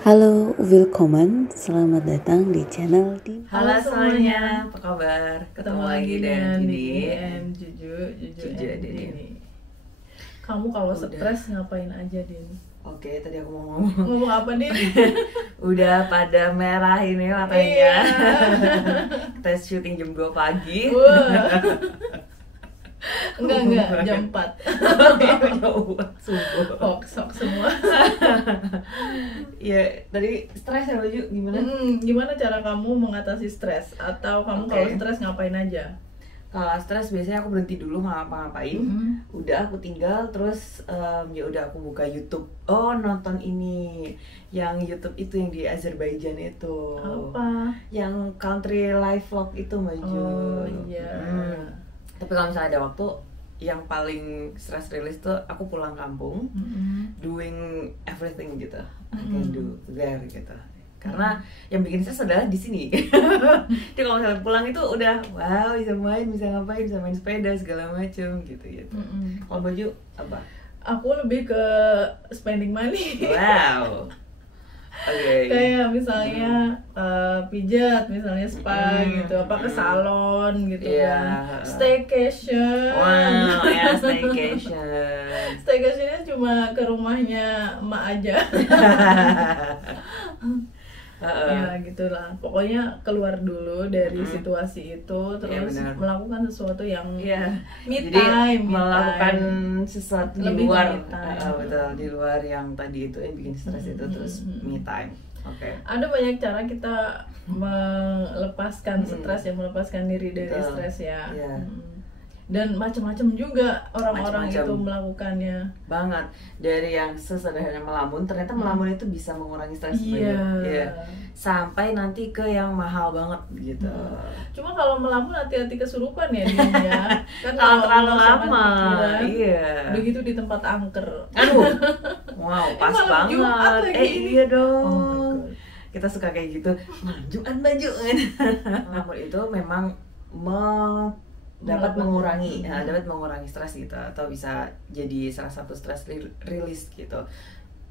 Halo, willkommen, selamat datang di channel di Halo semuanya, apa kabar? Ketemu lagi dengan Dini Dini. and Juju and Dini. Dini. Kamu kalau Udah. stres ngapain aja, Din? Oke, tadi aku mau ngomong. Ngomong apa, Din? Udah pada merah ini Iya. matanya. Kita syuting jam 2 pagi. Wah. Enggak, jam 4. Jauh subuh. Hoax semua. Iya, tadi stres ya Baju, gimana? Gimana cara kamu mengatasi stres? Atau kamu Oke. kalau stres ngapain aja? Kalau stres biasanya aku berhenti dulu nggak ngapa-ngapain. Udah aku tinggal terus ya udah aku buka YouTube. Oh, nonton ini. Yang YouTube itu yang di Azerbaijan itu. Apa? Yang country life vlog itu Maju. Oh iya. Tapi kalau misalnya ada waktu, yang paling stress release tuh aku pulang kampung, doing everything gitu. I can do there gitu. Karena yang bikin stress adalah di sini. Jadi kalau misalnya pulang itu udah wow, bisa main, bisa ngapain, bisa main sepeda segala macem gitu. Kalau Baju apa? Aku lebih ke spending money. Wow. Oke. Kayak misalnya pijat, misalnya spa gitu, apa ke salon gitu Iya. kan. Staycation. Wow, ya staycation. Staycationnya cuma ke rumahnya emak aja. Ya gitulah. Pokoknya keluar dulu dari situasi itu, terus benar. melakukan sesuatu yang Iya. me Jadi time, melakukan sesuatu di Lebih ke luar, me time. betul, di luar yang tadi itu yang bikin stres itu terus me time. Oke. Ada banyak cara kita melepaskan stres ya, melepaskan diri dari Betul. stres ya. Iya. Dan macam-macam juga orang-orang Macam-macam. itu melakukannya. Banget. Dari yang sesederhana melamun, ternyata melamun itu bisa mengurangi stres Iya. banyak. Iya. Sampai nanti ke yang mahal banget gitu. Cuma kalau melamun hati-hati kesurupan ya Din, ya. Kan Kalau terlalu mengosongkan lama, pikiran, iya. udah gitu di tempat angker. Aduh. Wow, pas malam Jumat banget. lagi ini. Iya Oh dong. my God. Kita suka kayak gitu. Majuan baju. Melamun itu memang dapat mengurangi, dapat mengurangi stres gitu, atau bisa jadi salah satu stress release gitu.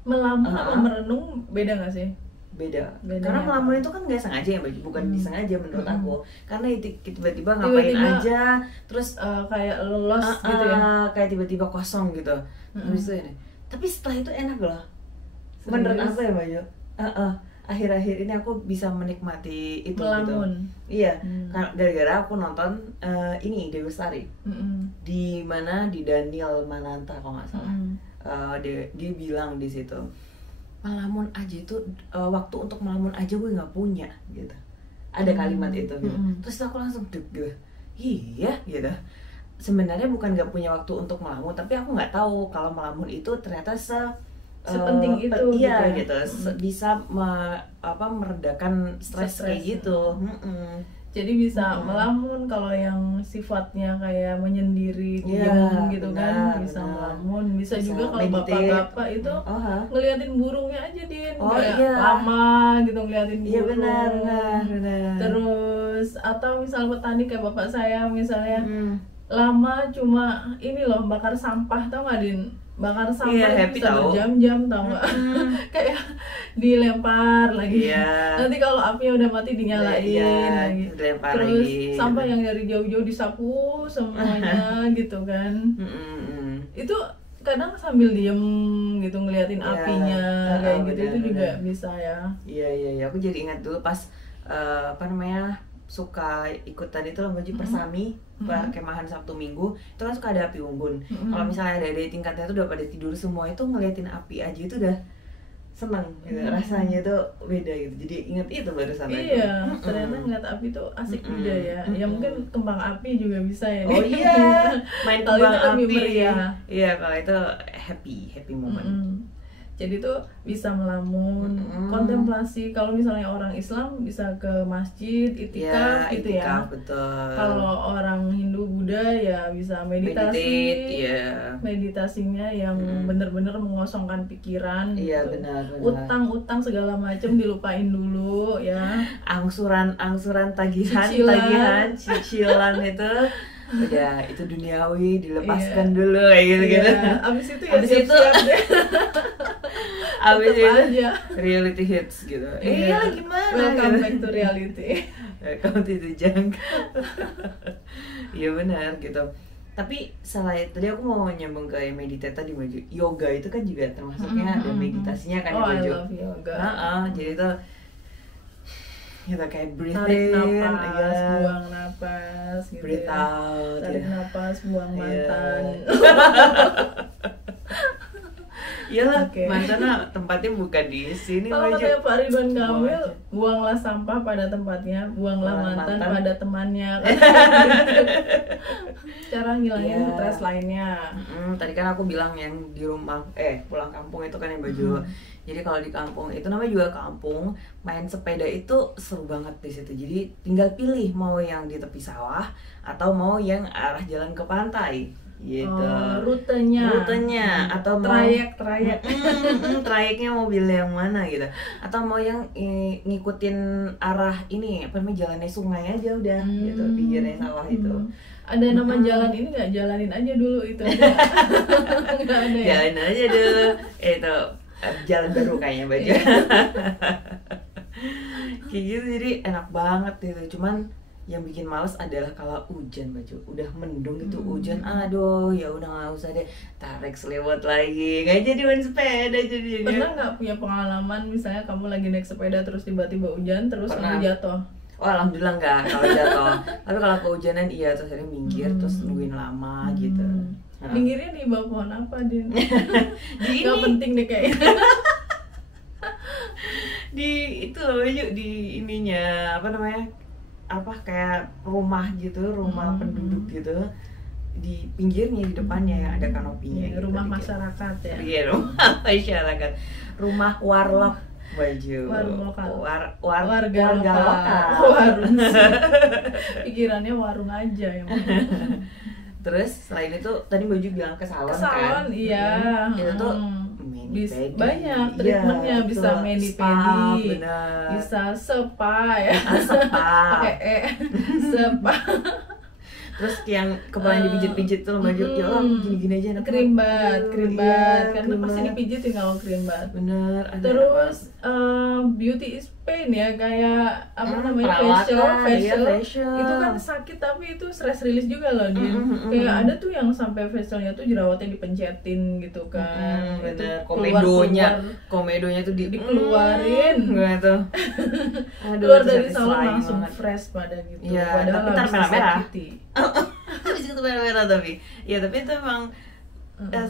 Melamun sama merenung beda gak sih? Beda. Bedanya Karena apa? melamun itu kan nggak sengaja ya Baju, bukan disengaja menurut aku. Karena tiba-tiba ngapain Tiba-tiba, aja, terus Kayak lolos gitu ya. kayak tiba-tiba kosong gitu. Habis itu ini. Tapi setelah itu enak loh. Menurut Serius? aku ya Baju. Akhir-akhir ini aku bisa menikmati itu Melamun. gitu. Iya, gara-gara aku nonton ini Dewi Lestari. Di mana di Daniel Mananta kalau nggak salah. Dia bilang di situ, melamun aja itu waktu untuk melamun aja gue nggak punya gitu. Ada kalimat itu gitu. Terus aku langsung deg gitu. Iya gitu. Sebenarnya bukan nggak punya waktu untuk melamun, tapi aku nggak tahu kalau melamun itu ternyata Sepenting itu iya gitu ya. gitu. Bisa meredakan stres kayak Stres. gitu. Jadi bisa melamun kalau yang sifatnya kayak menyendiri, Iya, diem gitu benar, kan, bisa benar. melamun. Bisa Bisa juga kalau meditate. bapak-bapak itu ngeliatin burungnya aja Din, Oh, kayak iya. lama gitu ngeliatin Iya burung. benar. Terus atau misal petani kayak bapak saya misalnya lama cuma ini loh bakar sampah, tau gak Din? Bakar sampah Iya, itu happy bisa tau. berjam-jam tau gak? Kayak dilempar lagi. Iya. Nanti kalau apinya udah mati dinyalain Iya, lagi. dilempar Terus lagi, sampah gitu. yang dari jauh-jauh disapu semuanya gitu kan. Itu kadang sambil diem gitu ngeliatin Iya. apinya kayak gitu, Benar, itu juga benar. bisa ya. Iya. Aku jadi ingat dulu pas suka ikutan itu loh Baju Persami, perkemahan Sabtu Minggu, itu kan suka ada api unggun. Kalau misalnya ada tingkatnya itu udah pada tidur semua, itu ngeliatin api aja itu udah seneng gitu. Rasanya tuh beda gitu. Jadi inget itu barusan aku. Iya, ternyata ngeliat api tuh asik juga ya. Ya mungkin kembang api juga bisa ya. Oh iya, main Kalau kembang itu lebih api. meriah. Iya, kalau itu happy moment. Jadi tuh bisa melamun, kontemplasi. Kalau misalnya orang Islam bisa ke masjid, itikaf gitu ya. itikaf, betul. Kalau orang Hindu Buddha ya bisa meditasi. Meditate, iya. Meditasinya yang bener-bener mengosongkan pikiran. Iya, gitu. benar. Utang-utang segala macam dilupain dulu ya. Angsuran tagihan, cicilan itu udah itu duniawi dilepaskan dulu kayak gitu. Iya, abis itu ya Abis itu siap-siap deh. Abis Tetep itu aja. reality hits gitu. Iya. Gimana? Welcome gitu. back to reality. Welcome to the jungle. Iya benar gitu. Tapi selain tadi aku mau nyambung ke meditate tadi Baju. Yoga itu kan juga termasuknya ada meditasinya kan Oh, I Baju. love yoga. Jadi itu kita kayak breathe Tarik in, napas, iya. buang napas gitu Breathe ya. out, Tarik ya. napas, buang Iya. mantan. Iyalah, Oke. mantannya tempatnya bukan di sini Kalau Baju. katanya Pak Ridwan Buang Kamil, aja. buanglah sampah pada tempatnya, buanglah Buang mantan mantan. pada temannya. Cara ngilangin Iya. stres lainnya. Tadi kan aku bilang yang di rumah, pulang kampung itu kan yang Baju. Jadi kalau di kampung itu namanya juga kampung, main sepeda itu seru banget di situ. Jadi tinggal pilih mau yang di tepi sawah atau mau yang arah jalan ke pantai gitu. Oh, rutenya atau mau trayek trayeknya mobil yang mana gitu, atau mau yang ngikutin arah ini apa namanya jalannya sungai aja udah gitu pinggirnya sawah itu. Ada nama jalan ini nggak? Jalanin aja dulu itu ada. Nggak ada ya? Jalan aja dulu itu jalan baru kayaknya Baju. Kayak gitu, jadi enak banget gitu. Cuman yang bikin males adalah kalau hujan Baju, udah mendung gitu hujan, aduh ya udah nggak usah deh, tarik selewat lagi, nggak jadi main sepeda jadinya. Pernah nggak punya pengalaman misalnya kamu lagi naik sepeda terus tiba-tiba hujan terus Pernah. kamu jatuh? Oh alhamdulillah nggak kalau jatuh, tapi kalau kehujanan iya terus akhirnya minggir terus nungguin lama gitu. Nah. Minggirnya di bawah pohon apa, Din? Di Gak ini, penting deh kayaknya. di itu loh Baju, di ininya apa namanya, apa kayak rumah gitu, rumah penduduk gitu, di pinggirnya di depannya yang ada kanopinya. Iya, gitu, rumah dikit. masyarakat ya. Iya, rumah masyarakat, rumah warlock Baju. Warung lokal. Warga lokal. Warung sih. Pikirannya warung aja yang Terus selain itu tadi Baju bilang ke salon, ke salon, kan? iya. Itu tuh Bisa banyak treatmentnya, Iya, bisa betul. mani-pedi, Spa, benar. bisa spa ya, Spa. pakai spa, Terus yang kepala dipijit-pijit tuh Baju, ya Allah gini-gini aja enak krimbat, banget. kan Krimbat. pasti dipijitin kalau krimbat. Bener, ada Terus beauty is pain ya, kayak apa namanya, perawatan, facial, iya, facial. itu kan sakit tapi itu stress release juga loh Din. Kayak ada tuh yang sampai facialnya tuh jerawatnya dipencetin gitu kan. Itu bener, komedonya tuh dikeluarin. Gak tuh. Keluar dari salon langsung fresh pada gitu. Iya, Padahal tapi ntar habis merah-merah. disakiti. Habis itu merah-merah tapi. Ya tapi itu emang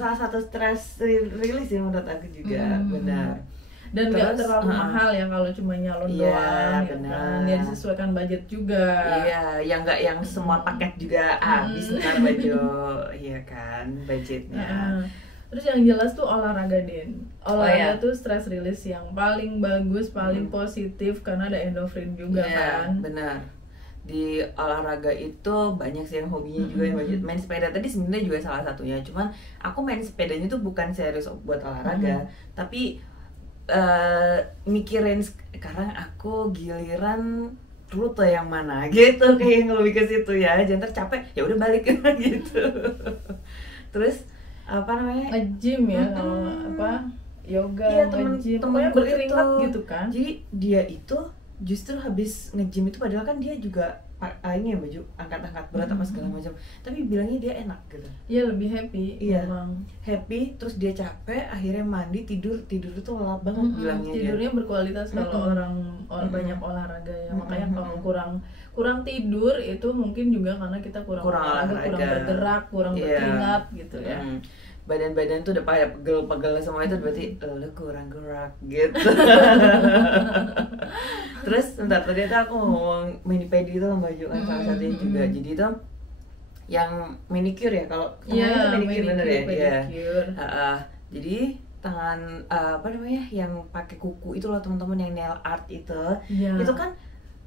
salah satu stress release ya menurut aku juga, benar. Dan nggak Terus, terlalu mahal ya kalau cuma nyalon iya, doang ya benar. kan. Ya disesuaikan budget juga. Iya, yang nggak yang semua paket juga habis ntar Baju, iya kan budgetnya. Terus yang jelas tuh olahraga Din. Olahraga iya. tuh stress release yang paling bagus, paling positif karena ada endorfin juga Iya, kan. benar. Di olahraga itu banyak sih yang hobinya juga yang Baju. Main sepeda tadi sebenarnya juga salah satunya. Cuman aku main sepedanya tuh bukan serius buat olahraga, tapi mikirin sekarang aku giliran rute yang mana gitu, kayak yang lebih ke situ ya. Jangan capek, ya udah balik gitu. Terus apa namanya? Nge-gym ya, kalau apa yoga, Iya, nge-gym, temen pokoknya gue berkeringat itu. gitu kan. Jadi dia itu justru habis nge-gym itu padahal kan dia juga ini ya Baju, angkat-angkat berat apa segala macam. Tapi bilangnya dia enak gitu. Iya, lebih happy. Iya. Memang. Happy, terus dia capek, akhirnya mandi, tidur itu lelap banget bilangnya dia. Tidurnya berkualitas kalau orang banyak olahraga ya. Makanya kalau kurang tidur itu mungkin juga karena kita kurang olahraga, kurang bergerak, kurang berkeringat gitu ya. Badan-badan tuh udah pada pegel-pegel semua itu berarti lu kurang gerak gitu. Terus bentar tadi tuh aku ngomong mani-pedi itu Baju kan salah satunya juga. Jadi itu yang manicure ya, kalau tangannya manicure bener ya. Iya. Jadi tangan apa namanya yang pakai kuku itu loh teman-teman, yang nail art itu. Itu kan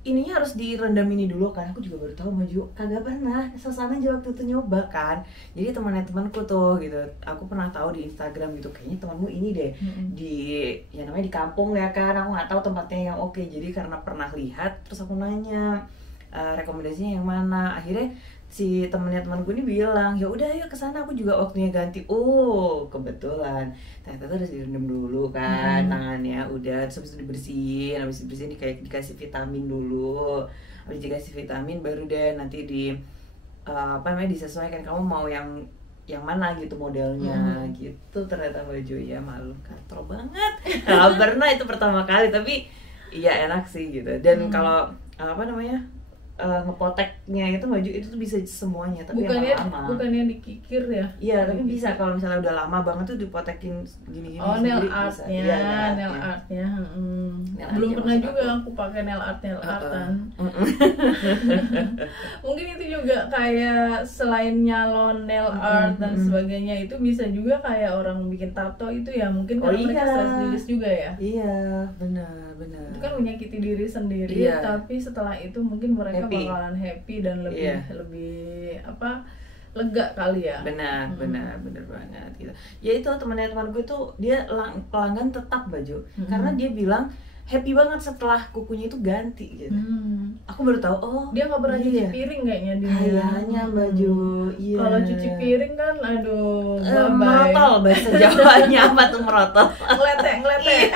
ininya harus direndam ini dulu kan. Aku juga baru tahu Baju, kagak pernah Sasana aja waktu itu nyoba kan. Jadi temanku tuh gitu, aku pernah tahu di Instagram gitu, kayaknya temanmu ini deh di ya namanya di kampung ya kan, aku nggak tahu tempatnya yang oke. Jadi karena pernah lihat terus aku nanya rekomendasinya yang mana, akhirnya si temennya temanku ini bilang, ya udah ayo kesana, aku juga waktunya ganti. Oh kebetulan ternyata tuh harus direndam dulu kan tangannya, udah terus habis itu dibersihin, habis dibersihin kayak dikasih vitamin dulu, habis dikasih vitamin baru deh nanti di disesuaikan kamu mau yang mana gitu modelnya gitu. Ternyata baju ya malu katro banget. Nggak pernah itu pertama kali, tapi iya enak sih gitu. Dan kalau ngepoteknya itu baju itu tuh bisa semuanya, tapi lama. Bukannya dikikir ya? Iya, tapi bisa kalau misalnya udah lama banget tuh dipotekin gini-gini. Oh, nail artnya, nail artnya. Belum pernah juga aku pakai nail artan. Mungkin itu juga kayak selain nyalon nail art dan sebagainya, itu bisa juga kayak orang bikin tato itu ya, mungkin karena mereka stress rilis juga ya. Iya, benar. Itu kan menyakiti diri sendiri, tapi setelah itu mungkin mereka bakalan happy dan lebih lega kali ya. Benar banget gitu. Ya itu teman gue tuh dia pelanggan tetap baju, karena dia bilang happy banget setelah kukunya itu ganti gitu. Aku baru tahu, oh dia nggak pernah cuci piring kayaknya dia. Kayaknya baju. Iya. Kalau cuci piring kan, aduh, merotol bahasa Jawanya apa tuh merotol? Ngeletek.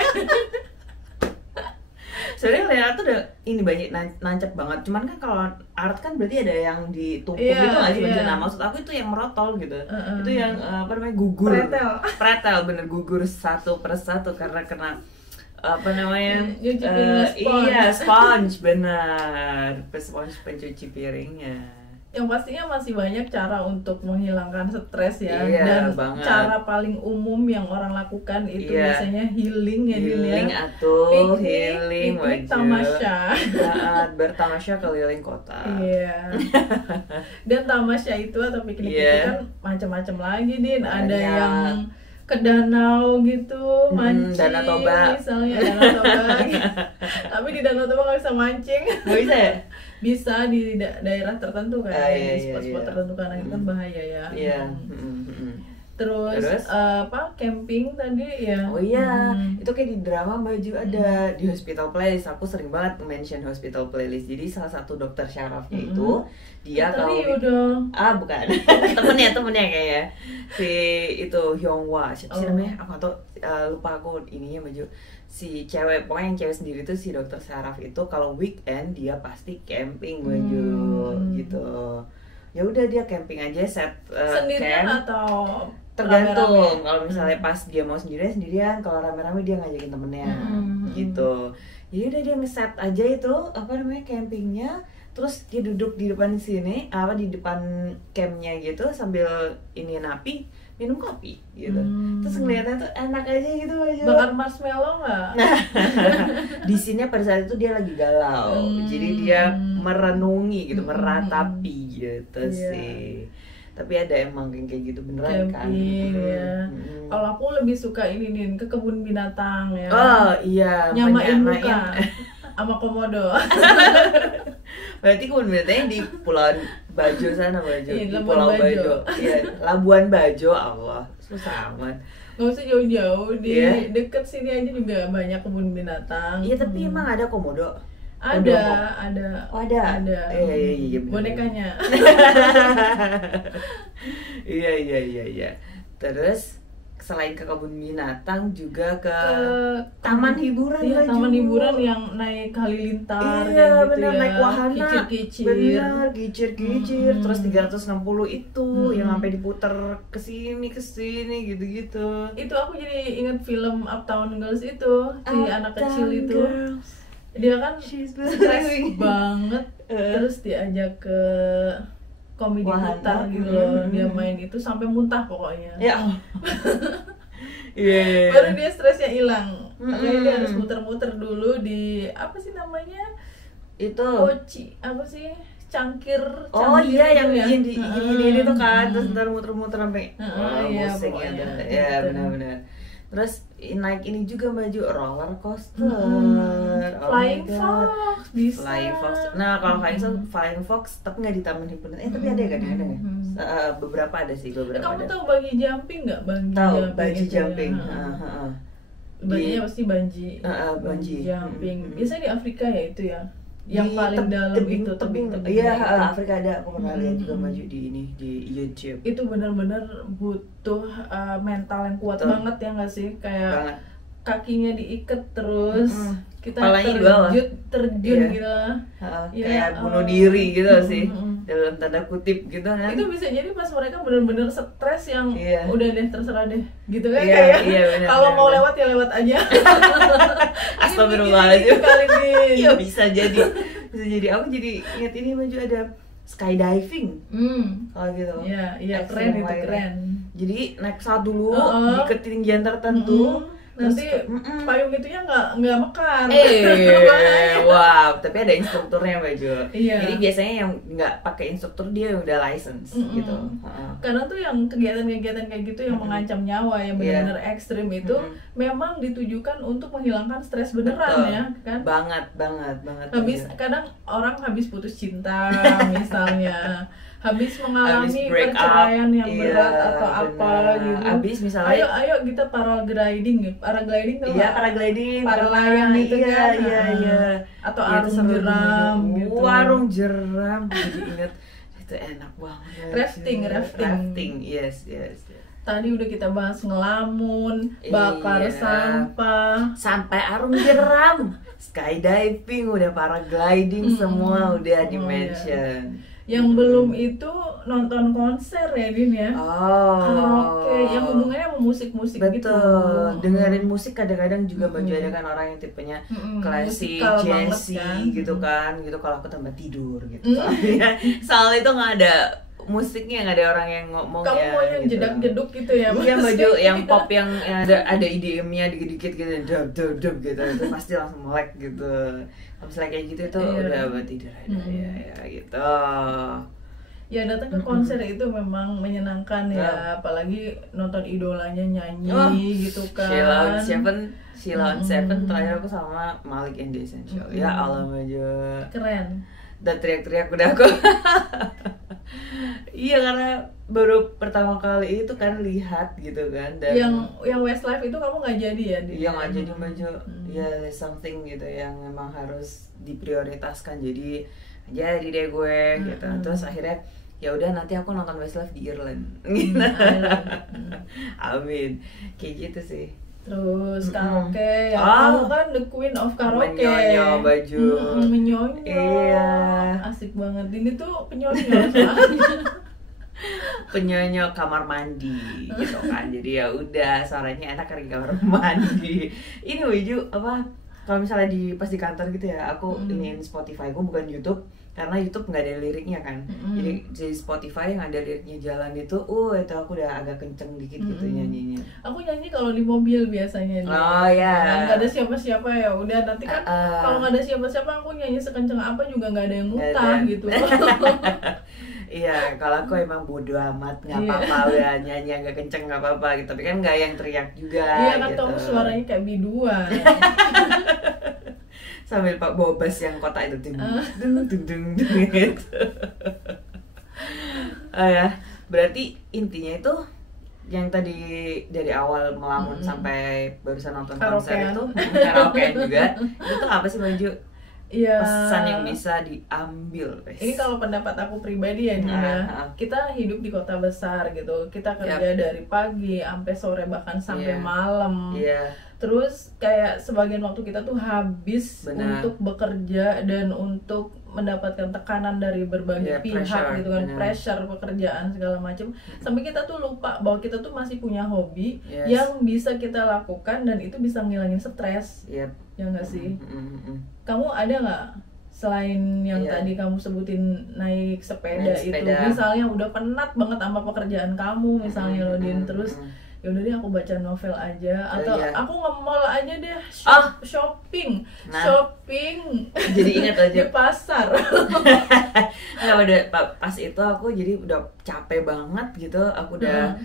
Sebenarnya Leonard tuh udah ini banyak nancep banget, cuman kan kalau art kan berarti ada yang ditumpuk gitu nggak sih baju. Nah maksud aku itu yang merotol gitu, itu yang gugur, pretel bener gugur satu persatu karena kena sponge bener, sponge pencuci piringnya. Yang pastinya masih banyak cara untuk menghilangkan stres ya, dan banget. Cara paling umum yang orang lakukan itu biasanya healing ya, healing piknik tamasya, bertamasya keliling kota. Dan tamasya itu atau piknik itu kan macam-macam lagi, Din. Ada yang ke danau gitu, mancing, Danau Toba misalnya Danau Toba. Tapi di Danau Toba nggak bisa mancing. Nggak bisa ya? Bisa di daerah tertentu kan, di spot-spot tertentu karena itu kan bahaya ya. Terus camping tadi ya. Oh iya, itu kayak di drama baju ada di Hospital Playlist. Aku sering banget mention Hospital Playlist. Jadi salah satu dokter syarafnya itu dia bukan temennya kayaknya si itu Hyunghwa siapa sih namanya? Aku tuh lupa aku ininya baju. Si cewek, pokoknya yang cewek sendiri tuh si dokter syaraf itu kalau weekend dia pasti camping baju gitu. Ya udah dia camping aja set sendirian atau tergantung. Kalau misalnya pas dia mau sendirian, kalau rame-rame dia ngajakin temennya gitu. Jadi udah dia ngeset aja itu campingnya, terus dia duduk di depan sini di depan campnya gitu sambil ini napi minum kopi gitu. Terus ngeliatnya tuh enak aja gitu aja. Bakar marshmallow nggak? Di sini pada saat itu dia lagi galau, jadi dia merenungi gitu, meratapi gitu sih. Tapi ada emang kayak gitu beneran camping, kan? Ya. Kalau aku lebih suka ini nih ke kebun binatang ya. Oh iya. Nyamain muka sama komodo. Berarti kebun binatangnya di Pulau Bajo sana di Pulau Bajo. Iya, Labuan Bajo, Allah susah amat. Gak usah jauh-jauh, di deket sini aja juga banyak kebun binatang. Iya, tapi emang ada komodo. Ada. Oh, ada. Iya. Bonekanya. Iya. Terus selain ke kebun binatang juga ke taman hiburan. Iya, taman hiburan yang naik halilintar. Iya, benar naik wahana. Kicir-kicir. Benar, kicir-kicir. Terus 360 itu yang sampai diputer ke sini gitu-gitu. Itu aku jadi ingat film Uptown Girls itu, si anak kecil itu. Dia kan stres banget, terus diajak ke komedi putar gitu loh. Dia main itu sampai muntah pokoknya. Ya. Baru dia stresnya hilang. Makanya dia harus muter-muter dulu di apa sih namanya? Itu apa sih? Cangkir. Oh iya, yang di gini itu kan, terus ntar muter-muter sampai pusing ya. Benar-benar. Terus naik ini juga baju roller coaster, Flying Fox bisa. Flying Fox. Nah kalau Flying Fox tapi nggak di taman hiburan. Tapi ada nggak? Beberapa ada sih beberapa. Kamu tahu bungee jumping nggak? Bungee jumping. Baginya pasti bungee jumping. Biasanya di Afrika ya itu ya. yang paling dalam itu tebing. Iya, Afrika ada, aku pernah lihat juga maju di YouTube. Itu benar-benar butuh mental yang kuat banget ya nggak sih, kayak banget. Kakinya diikat terus kita terjun gitu kayak bunuh diri gitu sih dalam tanda kutip gitu kan. Itu bisa jadi pas mereka benar-benar stres yang udah deh terserah deh gitu kan, kayak kalau mau lewat ya lewat aja. Astagfirullahaladzim. Iya bisa jadi aku jadi ingat ini maju ada skydiving kalau gitu. Iya keren itu keren. Jadi naik pesawat dulu di ketinggian tertentu. Nanti payung itunya nggak mekar. Wow, tapi ada instrukturnya baju. Iya. Jadi biasanya yang nggak pakai instruktur dia udah license gitu. Karena tuh yang kegiatan-kegiatan kayak gitu yang mengancam nyawa, yang benar-benar ekstrim itu memang ditujukan untuk menghilangkan stres beneran. Betul. Ya kan. Banget. Kadang orang habis putus cinta misalnya. Habis mengalami perceraian yang berat atau apa gitu. Habis misalnya ayo kita paragliding tuh. Iya, paragliding, para layang gitu kan. Iya. Atau arung jeram gitu. Warung jeram, jadi ingat itu enak banget. Rafting. Yes. Tadi udah kita bahas ngelamun, bakar sampah, sampai arung jeram, skydiving, udah paragliding semua udah di-mention. Yang belum itu nonton konser ya Din ya. Karaoke yang hubungannya sama musik-musik gitu. Betul. Dengerin musik kadang-kadang juga baju ada kan orang yang tipenya klasik, jazzy kan? Gitu kan. Gitu kalau aku tambah tidur gitu. Soalnya itu nggak ada musiknya, nggak ada orang yang ngomong. Kamu mau yang gitu. Jedak-jeduk gitu ya? Iya baju yang pop yang ada IDM-nya dikit-dikit gitu, dub gitu. Itu pasti langsung melek gitu. Kalau misalnya kayak gitu itu udah buat tidur aja ya gitu. Ya datang ke konser itu memang menyenangkan ya, apalagi nonton idolanya nyanyi gitu kan. Sheila on Seven terakhir aku sama Malik and the Essential. Ya Allah maju. Keren. Dan teriak-teriak udah aku. Iya karena baru pertama kali itu kan lihat gitu kan. Dan yang Westlife itu kamu nggak jadi ya? Iya nggak jadi maju. Ya something gitu yang memang harus diprioritaskan. Jadi deh gue gitu. Terus akhirnya ya udah nanti aku nonton Westlife di Irland. Amin. Kayak gitu sih. Terus karaoke, ya kamu kan the queen of karaoke. Menyonyo baju. Menyonyo. Iya. Asik banget. Ini tuh penyonyo soalnya. Penyonyo kamar mandi gitu kan. Jadi ya udah suaranya enak di kamar mandi. Ini baju apa? Kalau misalnya pas di kantor gitu ya, aku iniin Spotify, aku bukan YouTube. Karena YouTube nggak ada liriknya kan, jadi di Spotify yang ada liriknya jalan itu aku udah agak kenceng dikit gitu nyanyinya. Aku nyanyi kalau di mobil biasanya. Nggak ada siapa-siapa ya udah nanti kan kalau nggak ada siapa-siapa aku nyanyi sekenceng apa juga nggak ada yang ngutah gitu. Iya, kalau aku emang bodo amat, nggak apa-apa ya nyanyi agak kenceng nggak apa-apa gitu, tapi kan nggak yang teriak juga. Iya kan gitu. Kamu suaranya kayak biduan. Sambil Pak Bobas yang kotak itu dung gitu. Ya, berarti intinya itu yang tadi dari awal melamun sampai barusan nonton konser itu karaokean juga. Itu apa sih baju? Pesan yang bisa diambil. Ini kalau pendapat aku pribadi ya Dina, kita hidup di kota besar gitu, kita kerja dari pagi sampai sore bahkan sampai malam. Terus kayak sebagian waktu kita tuh habis untuk bekerja dan untuk mendapatkan tekanan dari berbagai pihak gitu kan, pressure pekerjaan segala macam, sampai kita tuh lupa bahwa kita tuh masih punya hobi yang bisa kita lakukan dan itu bisa ngilangin stres. Ya nggak sih? Kamu ada nggak selain yang tadi kamu sebutin naik sepeda itu, misalnya udah penat banget sama pekerjaan kamu misalnya Lodin, terus ya udah deh aku baca novel aja atau aku nge-mall aja deh shopping jadi ingat aja di pasar. Nggak udah pas itu aku jadi udah capek banget gitu, aku udah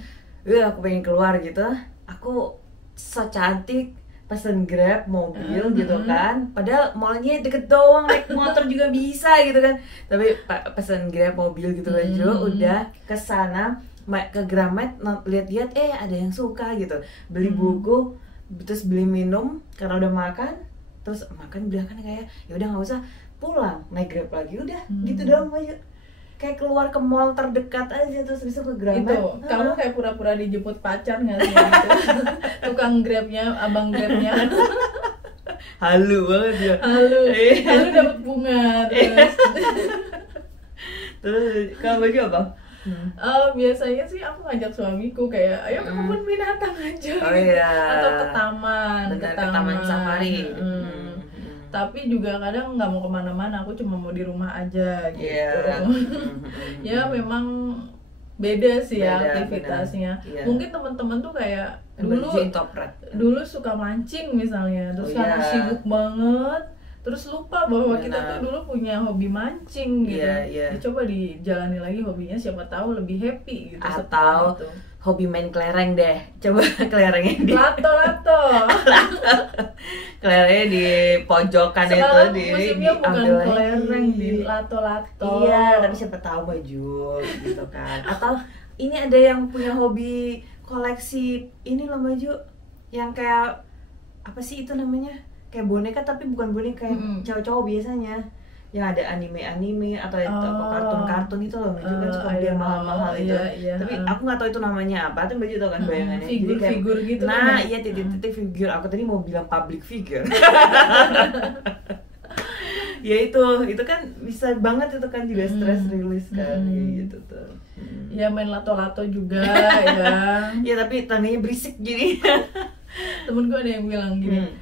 aku pengen keluar gitu, aku so cantik pesen Grab mobil gitu kan, padahal mallnya deket doang, naik motor juga bisa gitu kan, tapi pesen Grab mobil gitu aja udah kesana ke Gramet lihat-lihat ada yang suka gitu, beli buku terus beli minum karena udah makan terus makan bilang kan kayak ya udah nggak usah, pulang naik Grab lagi udah gitu doang aja, kayak keluar ke mall terdekat aja terus bisa ke Gramet. Itu kamu kayak pura-pura dijemput pacar nggak sih gitu? Tukang Grabnya, abang Grabnya kan halu banget ya, halu dapat bunga terus. Terus kamu baju apa? Biasanya sih aku ngajak suamiku kayak ayo ke kebun binatang aja Oh, gitu. iya. Atau ke taman. Benar, ke taman safari. Tapi juga kadang nggak mau kemana-mana, aku cuma mau di rumah aja gitu. Iya. Ya memang beda sih ya Beda, aktivitasnya. benar. Iya. Mungkin teman-teman tuh kayak dulu suka mancing misalnya, terus Oh, karena iya. sibuk banget, terus lupa bahwa kita Benar. tuh dulu punya hobi mancing gitu. Iya, iya. Ya, coba dijalani lagi hobinya, siapa tahu lebih happy gitu. Atau setelah itu. hobi main kelereng deh, coba kelerengnya di Lato-lato. kelerengnya di pojokan itu Sekarang di musimnya bukan diambil lagi. kelereng, di lato-lato. Iya, tapi siapa tahu baju gitu kan. Atau ini ada yang punya hobi koleksi ini loh baju yang kayak apa sih itu namanya? Kayak boneka tapi bukan boneka, kayak cowok-cowok biasanya. Yang ada anime-anime atau kartun-kartun itu loh, baju kan suka beli yang mahal-mahal itu. Iya, Tapi aku nggak tahu itu namanya apa, tapi baju tau kan bayangannya. Jadi kayak- figur-figur gitu kan Nah, ya? iya titik-titik figur. Aku tadi mau bilang public figure. Ya itu kan bisa banget itu kan juga stress release kan kayak gitu tuh. Ya main lato-lato juga ya. Ya tapi tangannya berisik jadi. Temen gue ada yang bilang gini,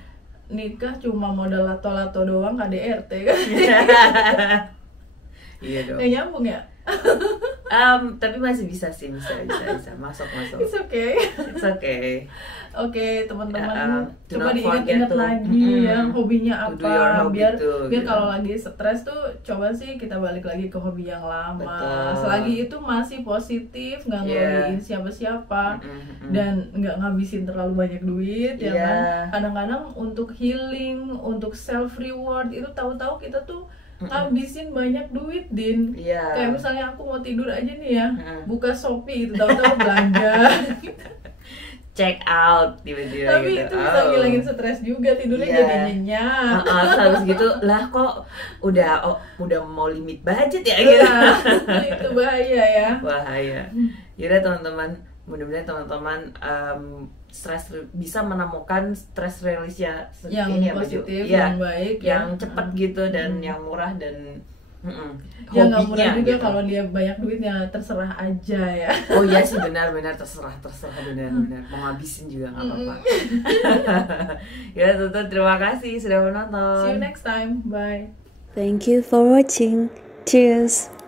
nikah cuma modal lato-lato doang, KDRT kan. Iya dong. Nggak nyambung ya? Tapi masih bisa sih, bisa masuk. It's okay. It's okay. Oke, teman-teman, do coba not diingat-ingat forget to- lagi ya hobinya to do your apa, hobby biar too, biar gitu. kalau lagi stres tuh coba sih kita balik lagi ke hobi yang lama. Betul. Selagi itu masih positif, nggak ngerugiin siapa-siapa dan nggak ngabisin terlalu banyak duit ya Iya. kan. Kadang-kadang untuk healing, untuk self reward itu tahu-tahu kita tuh ngabisin banyak duit, Din. Iya. Kayak misalnya aku mau tidur aja nih ya, buka Shopee gitu, tahu-tahu belanja. Check out tiba-tiba Tapi gitu. itu bisa ngilangin stres juga, tidurnya Iya. jadi nyenyak. Terus habis gitu lah kok udah mau limit budget ya gitu. Itu bahaya ya. Bahaya. Yaudah teman-teman, mudah-mudahan teman-teman bisa menemukan stress release ya Yang ini ya, Baju. positif, Iya, yang baik, yang ya. cepat gitu dan yang murah dan Ya nggak murah hobinya juga gitu. kalau dia banyak duit ya terserah aja ya. Oh iya sih, benar terserah benar mau ngabisin juga nggak apa-apa. Ya teman-teman, terima kasih sudah menonton. See you next time. Bye. Thank you for watching. Cheers.